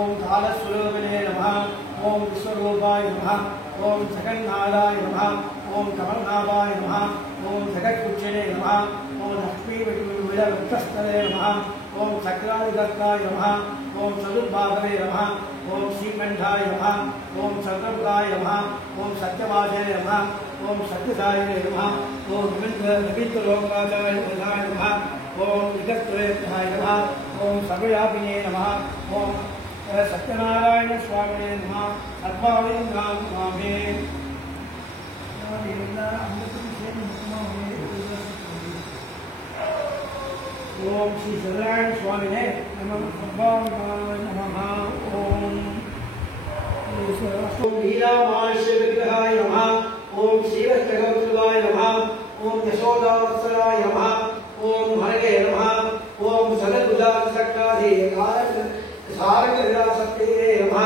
ओम कालस्वरूपिणे नमः। ओम विश्वरूपाय नमः। ओम जगन्नाथाय नमः। ओम कमलनाभाय नमः। ओम जगत्कुक्षिणे नमः। ओम लक्ष्मीविलवृक्षस्थले नमः। ओम चक्रादिदत्ताय नमः। ओम चतुर्बाहवे नमः। ओम श्रीकंठाय नमः। ओम चक्रवृताय नमः। ओम सत्यवाचने नमः। ओम सत्यसायिने नमः। ओम रवीन्द्रलोकाचार्य नमः। ओम विगतत्वयज्ञाय नमः। ओम सर्वव्यापिने नमः। ओम सत्यनारायण स्वामिने नमः। सर्वालिंगां नमामि। ओम श्री सत्यनारायण स्वामिने नमः। ओम लीलामानुष्य विग्रहाय नमः। ओम श्रीवत्सगोत्सवाय नमः। ओम यशोदावत्सलाय नमः। ओम हरये नमः। ओम सदगुदासक्ताधे सारकविलासक्ते नमः।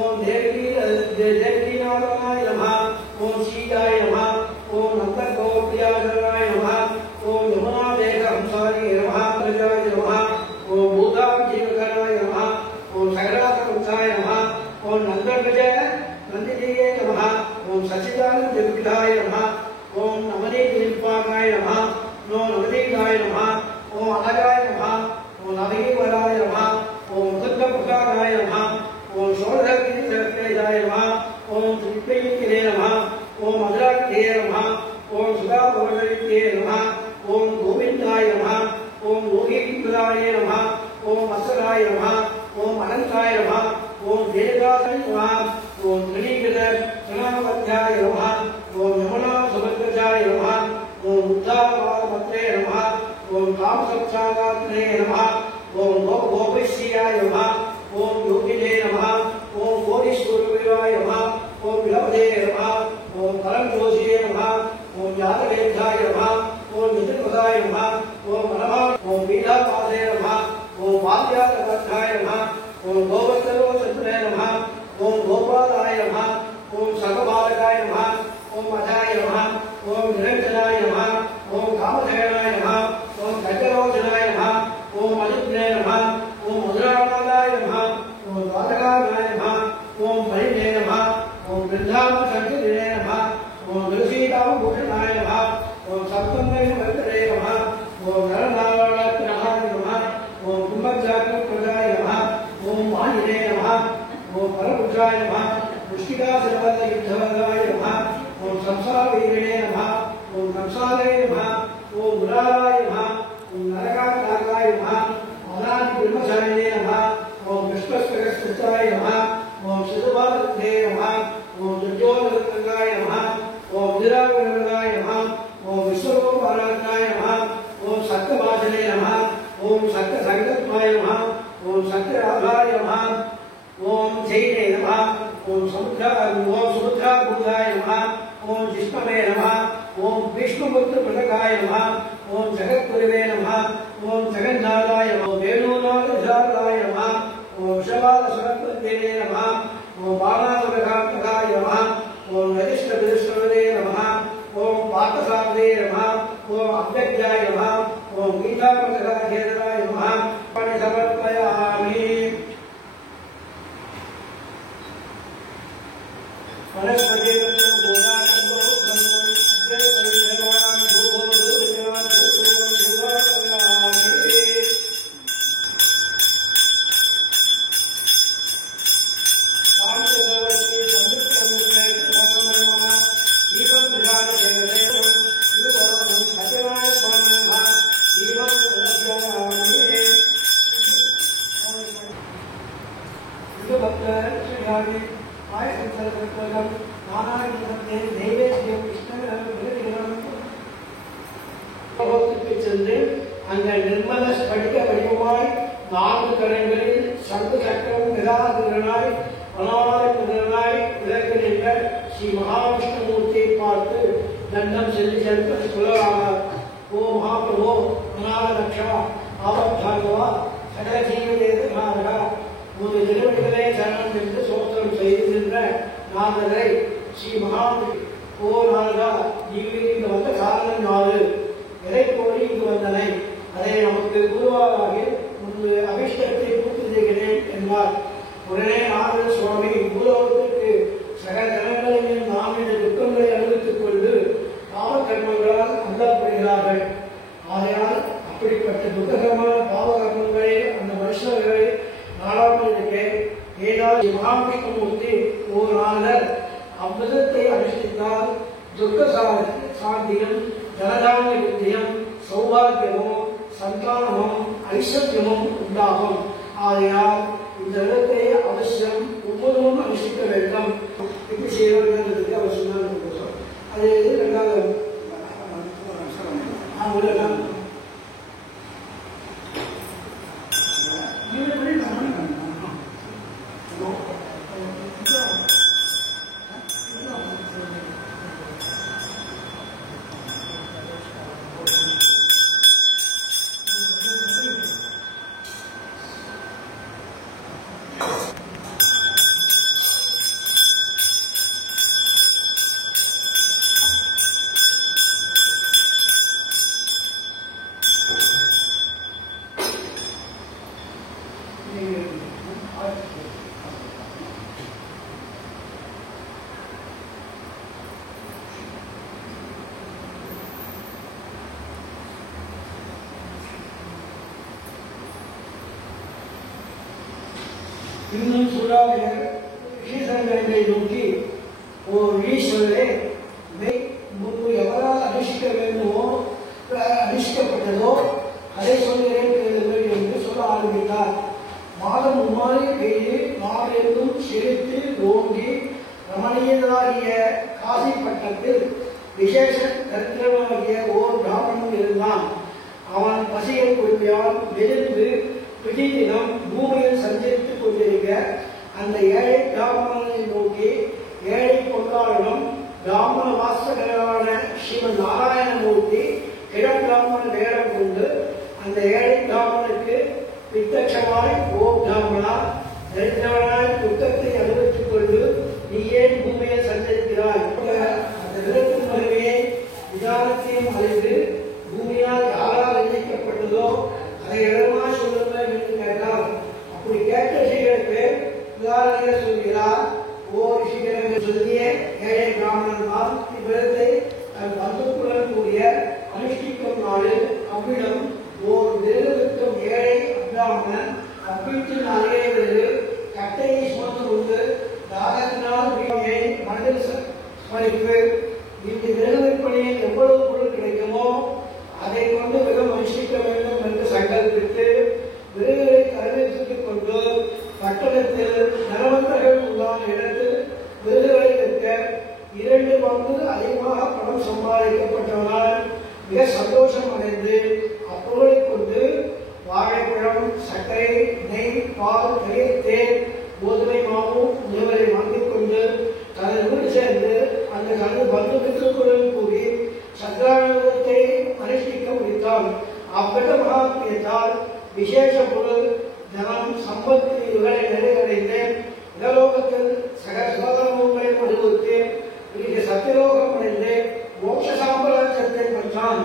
ओम देवीनाथाय नमः। ओम श्रीयाय नमः। ओम नंदगोप्रियाय नमः। ओम यमुनादेहंसाय नमः। प्रजाय नमः। ओम भूताजीवकराय नमः। ओम सकरातवंशाय नमः। ओम नंदगज नंदिनीये नमः। ओम सच्चिदानंद विग्रहाय नमः। ओम नवनीतविल्पाकाय नमः। ओम नवनीताय नमः। ओम अनगाय नमः। ओम नवहीवराय नमः। ओम दुर्गप्रसादाय नमः। ओम शोधगिरिसर्पेजाय नमः। ओम त्रिप्रेयिके नमः। ओम मधुराख्ये नमः। ओम सुधाभवनविद्ये नमः। ओम गोविंदाय नमः। ओम योगीन्द्राय नमः। ओम वत्सलाय नमः। ओम अनंताय नमः। ओम देवदासाय नमः। ओम त्रिणीकृत प्रणवध्याय नमः। ओम यमुना सुभद्रजाय नमः। ओम उद्धारपादपत्रे नमः। ओम कामसत्सागात्रे नमः। ओम गोपैश्याय नमः। ओम योगिने नमः। ओम कोटीश्वराय नमः। ओम विलपदे नमः। ओम परमजोषिये नमः। ओम यादवेभ्याय नमः। ओम नितिपदाय नमः। ओम ओम पीठापादे नमः। ओम वाद्यादवत्थाय नमः। ओम गोवत्सलोचन्द्रे नमः। ओम गोपालाय नमः। ओम सर्वबालकाय नमः। ओम अजाय नमः। ओम निरंजनाय नमः। ओम कामधेनाय नमः। ओम गजलोचनाय नमः। ओम अजित्ने नमः। ओम मधुरानादाय नमः। ओम द्वारकानाय नमः। ओम परिणे नमः। ओम वृन्दावनसंकीर्णे नमः। ओम तुलसीदामभूषणाय नमः। ओम सप्तमैवर्तने नमः। ओम नरनारायणाय नमः। ओम कुम्भजातप्रदाय नमः। ओम वाणिने नमः। ओम परपुरुषाय नमः। मुष्टिकासर्वयुद्धवदाय नमः। ओम संसारवीरिणे नमः। ओम कंसालये नमः। ओम मुराराय नमः। ओम नरकाकाराय नमः। अनादिब्रह्मचारिणे नमः। ओम विश्वस्वरस्थिताय नमः। ओम शिशुपालकृते नमः। ओम दुर्योधनरङ्गाय नमः। ओम विरागरङ्गाय नमः। ओम विश्वरूपारायणाय नमः। ओम सत्यवाचने नमः। ओम सत्यसंगत्वाय नमः। ओम सत्यराधाय नमः। ओम जैने नमः। ओम सुमुद्राभूताय नमः। ओम जिष्णवे नमः। ओम विष्णुपुत्रप्रदकाय नमः। ओम जगद्गुरुवे नमः। ओम जगन्नाथाय नमः। ओम वेणुनाथाय नमः। ओम शबालसुरत्वदेवे नमः। ओम बाणासुरघातकाय नमः। ओम रजिष्ठविष्णवे नमः। ओम पार्थसारथे नमः। ओम अव्यज्ञाय नमः। ओम गीतामृतराय नमः। समर्पयामि। சென்று அந்த நிர்மல ஸ்படிக வடிவமாய் நான்கு கரங்களில் சங்கு சக்கரம் நிராகரனாய் அனாதிபுதனாய் விளங்குகின்ற ஸ்ரீ மகாவிஷ்ணுமூர்த்தியை பார்த்து தண்டம் செலுத்தி சொல்லலாம். ஓம் மகாபிரபோ அநாத ரக்ஷா ஆபத்பாகவா சகல ஜீவதேதனாரா ஒரு திருவடிகளே சரணம் என்று சோத்திரம் செய்திருந்த நாதரை ஸ்ரீ மகாபிரபு ஓ நாதா நீங்கள் இங்கு வந்த காரணம் நாடு எதை கோரி இங்கு வந்தனை அதை நமக்கு குருவாக முன்பு அபிஷ்டத்தை பூர்த்தி செய்கிறேன் என்றார். உடனே நாரத சுவாமி பூலோகத்திற்கு சகல ஜனங்களையும் நாம் இந்த துக்கங்களை அனுபவித்துக் கொண்டு பாவகர்மங்களால் அந்தப்படுகிறார்கள். ஆகையால் அப்படிப்பட்ட துக்ககரமான பாவகர்மங்களை அந்த மனுஷர்களை நாளாமல் இருக்க ஏதாவது மகாவிஷ்ணுமூர்த்தி ஓர் நாளர் அவ்விதத்தை அனுஷ்டித்தால் துக்க சாந்தியும் ஜனதான வித்தியம் சௌபாகியமும் சந்தானமும் ஐஸ்வர்யமும் உண்டாகும். ஆகையால் இந்த இடத்தை அவசியம் ஒவ்வொருவரும் அனுஷ்டிக்க வேண்டும். எப்படி செய்வதற்கு அவசியம் அது இரண்டாவது இன்னும் சூடாக ஸ்ரீசங்கரை நோக்கி ஓ ஈஸ்வரே முன்பு எவரால் அனுஷ்டிக்க வேண்டுமோ அனுஷ்டிக்கப்பட்டதோ அதை சொல்கிறேன் கேளுங்கள் என்று சொல்ல ஆரம்பித்தார். மாதம் மும்மாறி பெய்து நாடெங்கும் செழித்து ஓங்கி ரமணீயனாகிய காசி பட்டத்தில் விசேஷ கருத்திரமாகிய ஓர் பிராமணன் இருந்தான். அவன் பசியை கொள்கையால் மெலிந்து தினம் பூமியில் சஞ்சரித்துக் கொண்டிருக்க அந்த ஏழை பிராமணனை நோக்கி ஏழை பொருளாளனும் பிராமண வாசகரான ஸ்ரீமன் நாராயணமூர்த்தி கிழப்பிராமண வேடம் கொண்டு அந்த ஏழை பிராமணனுக்கு பிரத்யட்சமாய் ஓ பிராமணா தரித்திரவனாய் துக்கத்தை அனுபவித்துக் கொண்டு நீ ஏன் பூமியில் சஞ்சரிக்கிறாய்? அந்த விதத்தின் மருமையை விதானத்தையும் அறிந்து பூமியால் யாரால் நிர்ணயிக்கப்பட்டதோ அதை இடமா சொல்லுங்கள் என்று கேட்டால் அப்படி கேட்ட ரிஷிகளுக்கு உதாரணங்கள் சொல்கிறார். ஓ ரிஷிகளுக்கு சொல்லிய ஏழை பிராமணன் தான் இவ்விடத்தை தன் பந்துக்குடன் கூடிய அனுஷ்டிக்கும் நாளில் அவ்விடம் ஓர் விருதுக்கும் ஏழை அப்பிராமணன் அவ்விட்டின் அருகே கட்டையை சுமந்து கொண்டு தாகத்தினால் வீட்டை மனதில் ஸ்மரிப்பு இந்த விருதுப்பணியில் எவ்வளவு பொருள் கிடைக்குமோ அதை கொண்டு மிகவும் அனுஷ்டிக்க வேண்டும் என்று சங்கல்பித்து விருதுகளை கருவில் சுற்றிக் கொண்டு பட்டணத்தில் நலவந்தர்கள் உண்டான இடத்தில் விருதுகளை விற்க 2 பங்கு அதிகமாக பணம் சம்பாதிக்கப்பட்டவனால் மிக சந்தோஷம் அடைந்து அப்பொருளை கொண்டு வாழைப்பழம் சர்க்கரை நெய் பால் தயிர் தேன் கோதுமை மாவு முதல்வரை வாங்கிக் கொண்டு தனது வீடு சேர்ந்து அந்த தனது பந்துக்களுடன் கூறி சந்திரானந்தத்தை அனுஷ்டிக்க முடித்தால் அவ்விட மகாத்மியத்தால் விசேஷ பொருள் தனம் சம்பத்து இவர்களை நிறைவடைந்து இடலோகத்தில் சக சுகாதாரங்களை அனுபவித்து இங்கே சத்தியலோகம் அடைந்து மோட்ச சாம்பராட்சத்தை பெற்றான்.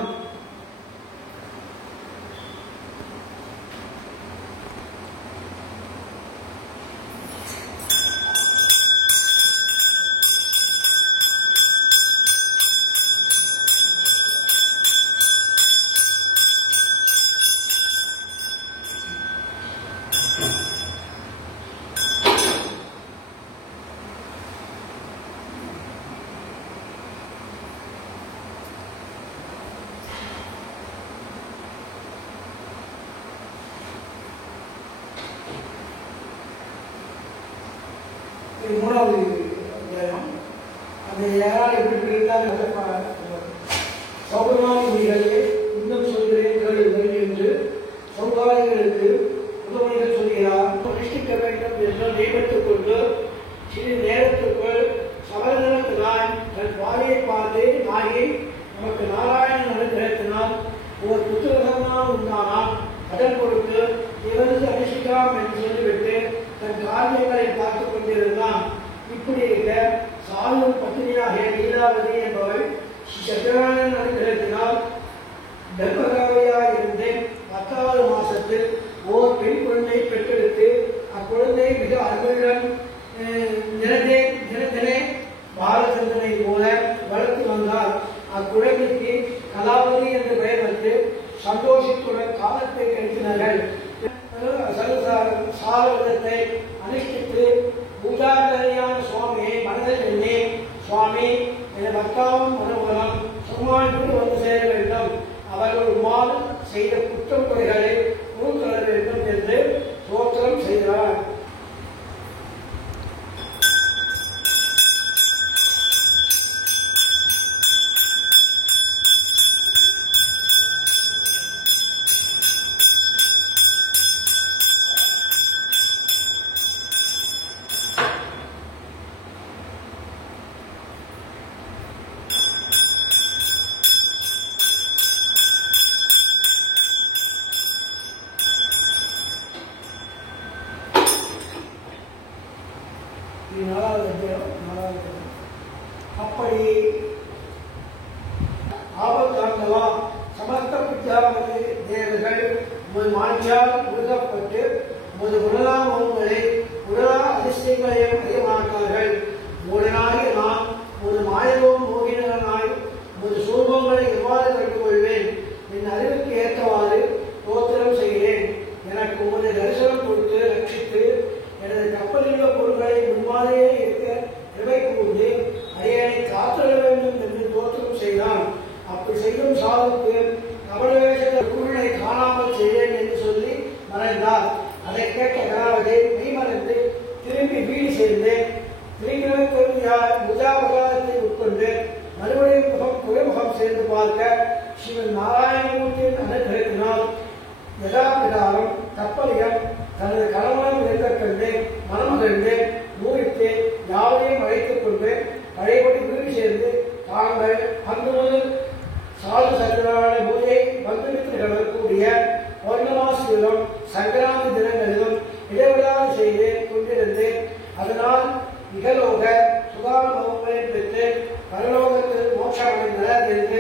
மூணாவது அத்தியாயம். அந்த யாரால் எப்படி இருந்தால் சௌகரியமான மொழிகளே இன்னும் சொல்கிறேன் கேளுங்கள் என்று சௌகாரிகளுக்கு உதவிகள் சொல்கிறார். அனுஷ்டிக்க வேண்டும் என்று நியமித்துக் கொண்டு சிறிது நேரத்துக்குள் சமநிலத்தினால் தன் பாதையை பார்த்து நாயை நமக்கு நாராயணன் அனுகிரகத்தினால் பெருமான் உண்டானான். அதன் பொருட்டு இவரது அபிஷேகம் என்று சொல்லிவிட்டு தன் காரியங்களை பார்த்துக் கொண்டிருந்தான். இப்படி இருக்க சாலூர் பத்தினியாக லீலாவதி என்பவள் சத்யநாராயணன் அனுகிரகத்தினால் கர்ப்பகாரியாக இருந்து 10வது மாசத்தில் ஓர் பெண் குழந்தை பெற்றெடுத்து அக்குழந்தை மிக அன்புடன் தினத்தினே பாலச்சந்திரனை போல வளர்த்து வந்தார். அக்குழந்தைக்கு கலாவதி என்று பெயர் வந்து சந்தோஷத்துடன் காலத்தை கழித்தனர்கள். சாரவதத்தை அனுஷ்டித்து பூஜாகரியான சுவாமியை மனதில் எண்ணி, சுவாமி என் பக்தாவும் மனோகரம் சும்மான் வீடு வந்து சேர வேண்டும், அவர்கள் உமால் செய்த குற்றம் குறைகளை தர வேண்டும் என்று சோத்திரம் செய்தார். அப்படி ஆபத்தாண்டவா சமஸ்த புத்தியாவதி தேவர்கள் உமது மாற்றால் உருகப்பட்டு உமது உடலாமங்களை உடலா அதிர்ஷ்டங்களையும் அறியமாட்டார்கள். மூடனாகி நான் உமது மாயவும் மோகினனாய் உமது சூர்வங்களை எவ்வாறு கண்டுகொள்வேன்? என் அறிவுக்கு ஏற்றவாறு தோத்திரம் செய்கிறேன். எனக்கு உமது தரிசனம் கொடுத்து ரட்சித்து எனது கப்பலில் உள்ள பொருட்களை முன்மாதிரியே இருக்க கிருபை கூர்ந்து அடியனை காத்திட வேண்டும் என்று தோற்றம் செய்தான். அப்படி செய்யும் சாதுக்கு கபலவேஷ கூறினை காணாமல் செய்தேன் என்று சொல்லி மறைந்தார். அதை கேட்ட கணவரை மெய்மறைந்து திரும்பி வீடு சேர்ந்து புஜாபகாரத்தை உட்கொண்டு மறுபடியும் புகைமுகம் சேர்ந்து பார்க்க ஸ்ரீமன் நாராயணமூர்த்தியின் அனுகிரகத்தினால் யதாபிதாரம் கப்பலியம் தனது கணவன் இருக்க கண்டு மனமகிழ்ந்து மூரித்து யாரையும் அழைத்துக் கொண்டு பழையபடி வீடு சேர்ந்து தாங்கள் அன்று முதல் சாது சத்யநாராயண பூஜை வந்துவிட்டு நடக்கக்கூடிய பௌர்ணமாசியிலும் சங்கராந்தி தினங்களிலும் இடைவிடாது செய்து கொண்டிருந்து அதனால் இகலோக சுகானுபவங்களை பெற்று பரலோகத்தில் மோட்சமடைந்தனர் என்று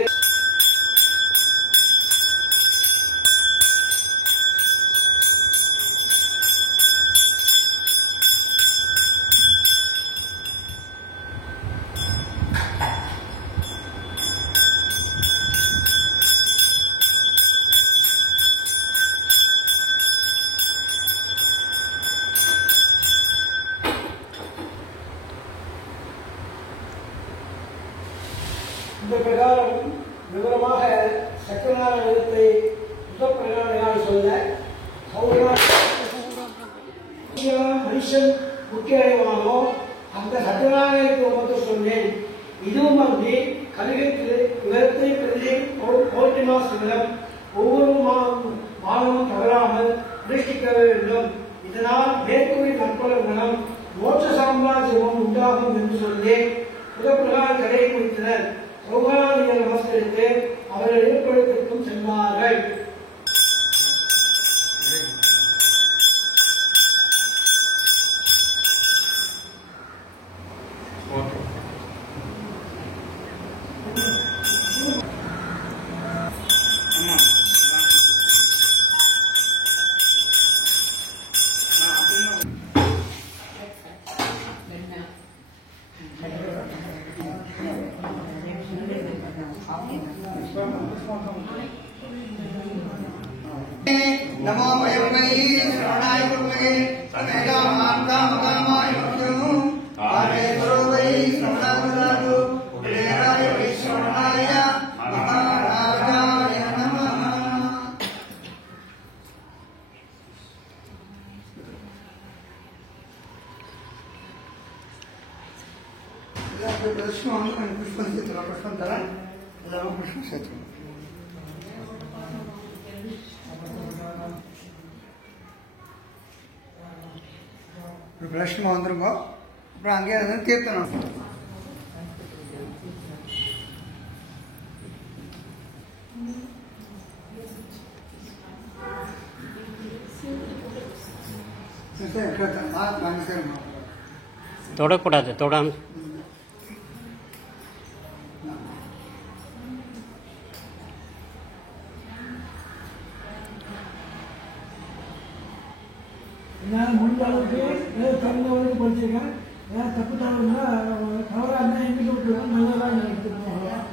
இந்த பிரகாரம் விவரமாக சத்யநாராயணத்தை சுதப்பிரகாரையால் சொல்ல மனுஷன் முக்கியமானோ அந்த சத்யநாராயணத்தை உமக்கு சொன்னேன். இதுவும் அன்றி கலிகத்தில் இவரத்தை பிரதி பௌர்ணமாசிடம் ஒவ்வொரு மாதமும் தவறாமல் அனுஷ்டிக்க வேண்டும். இதனால் மேற்கூறி நற்பலன்களும் மோட்ச சாம்ராஜ்யமும் உண்டாகும் என்று சொல்லி புதப்பிரகார கடையை குறித்தனர். சௌகாரியை நமஸ்கரித்து அவர்கள் ஏற்படுத்திற்கும் சென்றார்கள். नमो वयमयी शरणाय गुरुवे समेगा मानकाम कामाय गुरु आरे गुरुवे शरणागतु उदेराय विश्वनाय महाराजाय नमः. इधर पुष्पं तरह पुष्पं क्षेत्र பிரஷ்மா வந்துருங்க. அப்புறம் அங்கேயே தீர்த்தனம் சரி கேட்டேன் வாங்க சரிம்மா தொடக்கூடாது தொடாம என்னால் முடிஞ்ச அளவுக்கு ஏதோ தகுந்த அளவுக்கு படிச்சிருக்கேன். ஏதாவது தப்பு தவறுனா தவறாக இருந்தால் எங்கிட்ட விட்டுருவேன். நல்லதாக எடுத்துட்டு போகலாம்.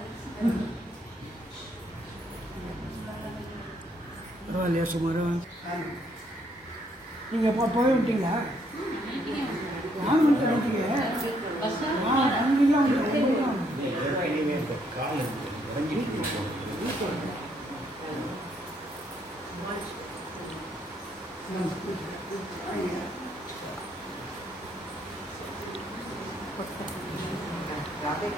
பரவாயில்லையா சுமாராக நீங்கள் இப்போ போய் விட்டீங்களா? நான் வந்துட்டு வந்துட்டீங்க. நீங்களாம் ராதே